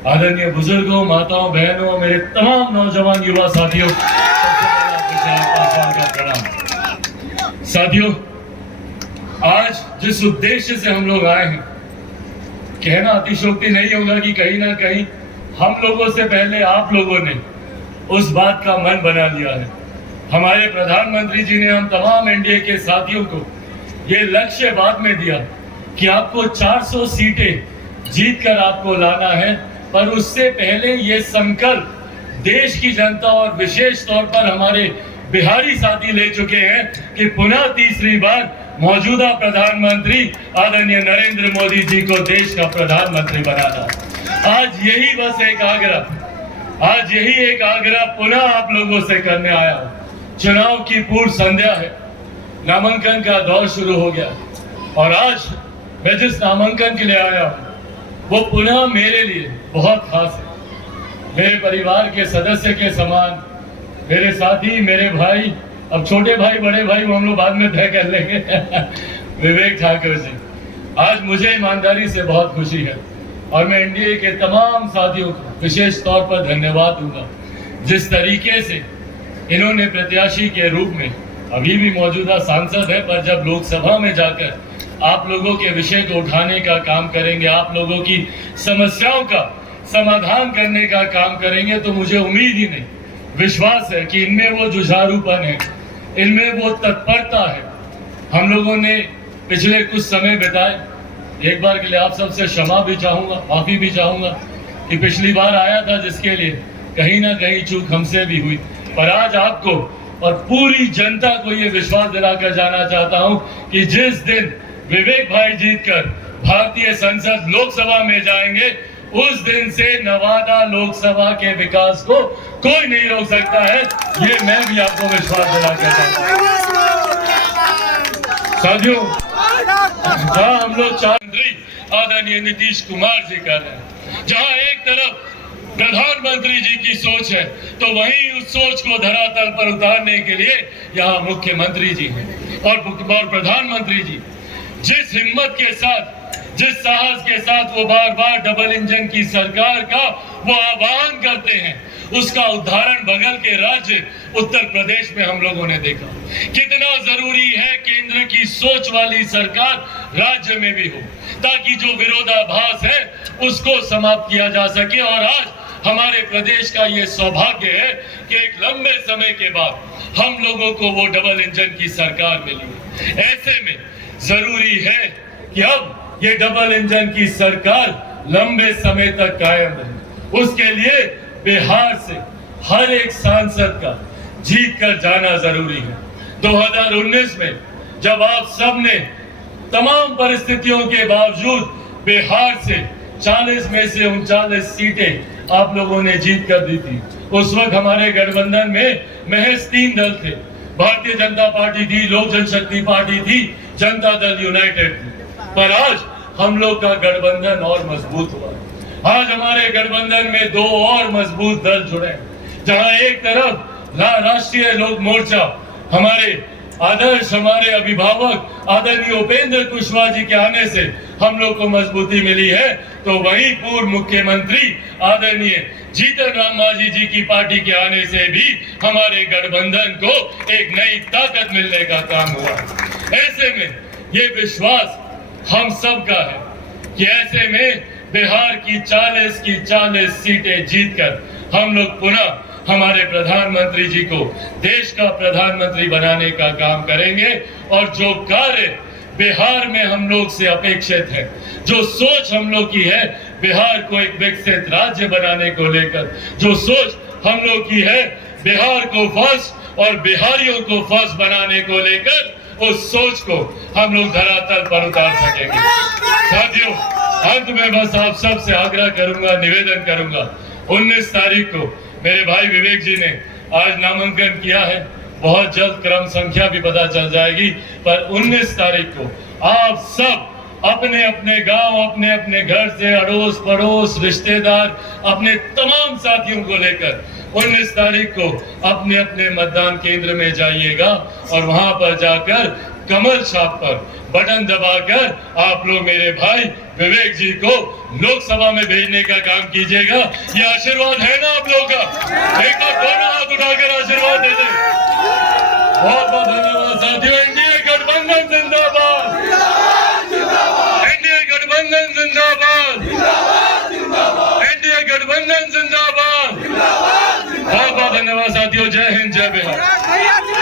आदरणीय बुजुर्गों, माताओं, बहनों, मेरे तमाम नौजवान युवा साथियों, का प्रणाम। साथियों, आज जिस उद्देश्य से हम लोग आए हैं, कहना अतिशयोक्ति नहीं होगा कि कहीं ना कहीं हम लोगों से पहले आप लोगों ने उस बात का मन बना लिया है। हमारे प्रधानमंत्री जी ने हम तमाम एनडीए के साथियों को ये लक्ष्य बाद में दिया कि आपको 400 सीटें जीतकर आपको लाना है, पर उससे पहले ये संकल्प देश की जनता और विशेष तौर पर हमारे बिहारी साथी ले चुके हैं कि पुनः तीसरी बार मौजूदा प्रधानमंत्री आदरणीय नरेंद्र मोदी जी को देश का प्रधानमंत्री बनाना। आज यही बस एक आग्रह पुनः आप लोगों से करने आया हूं। चुनाव की पूर्व संध्या है, नामांकन का दौर शुरू हो गया और आज मैं जिस नामांकन के लिए आया हूं वो पुनः मेरे लिए बहुत खास है। मेरे परिवार के सदस्य के समान, मेरे साथी, मेरे भाई, अब छोटे भाई बड़े भाई वो हम लोग बाद में तय कर लेंगे विवेक ठाकुर जी, आज मुझे ईमानदारी से बहुत खुशी है और मैं एनडीए के तमाम साथियों को विशेष तौर पर धन्यवाद दूंगा। जिस तरीके से इन्होंने प्रत्याशी के रूप में, अभी भी मौजूदा सांसद है, पर जब लोकसभा में जाकर आप लोगों के विषय को उठाने का काम करेंगे, आप लोगों की समस्याओं का समाधान करने का काम करेंगे, तो मुझे उम्मीद ही नहीं, विश्वास है कि इनमें वो जुझारूपन है, इनमें वो तत्परता है। हम लोगों ने पिछले कुछ समय बिताए, एक बार के लिए आप सबसे क्षमा भी चाहूंगा, माफी भी चाहूंगा कि पिछली बार आया था जिसके लिए कहीं ना कहीं चूक हमसे भी हुई, पर आज आपको और पूरी जनता को ये विश्वास दिलाकर जाना चाहता हूं कि जिस दिन विवेक भाई जीतकर भारतीय संसद लोकसभा में जाएंगे, उस दिन से नवादा लोकसभा के विकास को कोई नहीं रोक सकता है। ये मैं भी आपको विश्वास दिलाकर चाहता हूं। साथियों, जहां हम लोग मंत्री आदरणीय नीतीश कुमार जी कर रहे हैं, जहां एक तरफ प्रधानमंत्री जी की सोच है, तो वहीं उस सोच को धरातल पर उतारने के लिए यहाँ मुख्यमंत्री जी हैं और प्रधानमंत्री जी जिस हिम्मत के साथ, जिस साहस के साथ वो बार बार डबल इंजन की सरकार का वो आह्वान करते हैं, उसका उदाहरण बगल के राज्य उत्तर प्रदेश में हम लोगों ने देखा। कितना जरूरी है केंद्र की सोच वाली सरकार राज्य में भी हो, ताकि जो विरोधाभास है उसको समाप्त किया जा सके। और आज हमारे प्रदेश का ये सौभाग्य है कि एक लंबे समय के बाद हम लोगों को वो डबल इंजन की सरकार मिली। ऐसे में जरूरी है कि अब ये डबल इंजन की सरकार लंबे समय तक कायम रहे। उसके लिए बिहार से हर एक सांसद का जीत कर जाना जरूरी है। 2019 में जब आप सबने तमाम परिस्थितियों के बावजूद बिहार से 40 में से 39 सीटें आप लोगों ने जीत कर दी थी, उस वक्त हमारे गठबंधन में महज 3 दल थे। भारतीय जनता पार्टी थी, लोक जनशक्ति पार्टी थी, जनता दल यूनाइटेड थी। पर आज हम लोग का गठबंधन और मजबूत हुआ। आज हमारे गठबंधन में 2 और मजबूत दल जुड़े, जहां एक तरफ राष्ट्रीय लोक मोर्चा, हमारे आदर्श, हमारे अभिभावक आदरणीय उपेंद्र कुशवाहा जी के आने से हम लोग को मजबूती मिली है, तो वहीं पूर्व मुख्यमंत्री आदरणीय जीतन राम मांझी जी की पार्टी के आने से भी हमारे गठबंधन को एक नई ताकत मिलने का काम हुआ। ऐसे में ये विश्वास हम सब का है कि ऐसे में बिहार की 40 सीटें जीतकर हम लोग पुनः हमारे प्रधानमंत्री जी को देश का प्रधानमंत्री बनाने का काम करेंगे। और जो कार्य बिहार में हम लोग से अपेक्षित है, जो सोच हम लोग की है बिहार को एक विकसित राज्य बनाने को लेकर, जो सोच हम लोग की है बिहार को फर्स्ट और बिहारियों को फर्स्ट बनाने को लेकर, उस सोच को हम लोग धरातल पर उतार सकेंगे। साथियों, अंत में बस आप सब से आग्रह करूंगा, निवेदन करूंगा, 19 तारीख को मेरे भाई विवेक जी ने आज नामांकन किया है, बहुत जल्द क्रम संख्या भी पता चल जाएगी, पर 19 तारीख को आप सब अपने अपने गांव, अपने अपने घर से अड़ोस पड़ोस, रिश्तेदार, अपने तमाम साथियों को लेकर 19 तारीख को अपने अपने मतदान केंद्र में जाइएगा और वहां पर जाकर कमल छाप पर बटन दबाकर आप लोग मेरे भाई विवेक जी को लोकसभा में भेजने का काम कीजिएगा। ये आशीर्वाद है ना आप लोगों का? एक बार दोनों हाथ उठाकर आशीर्वाद दे दें। बहुत बहुत धन्यवाद साथियों। एनडीए गठबंधन जिंदाबाद, एनडीए गठबंधन जिंदाबाद, एनडीए गठबंधन जिंदाबाद। बहुत बहुत धन्यवाद साथियों। जय हिंद, जय बिहार।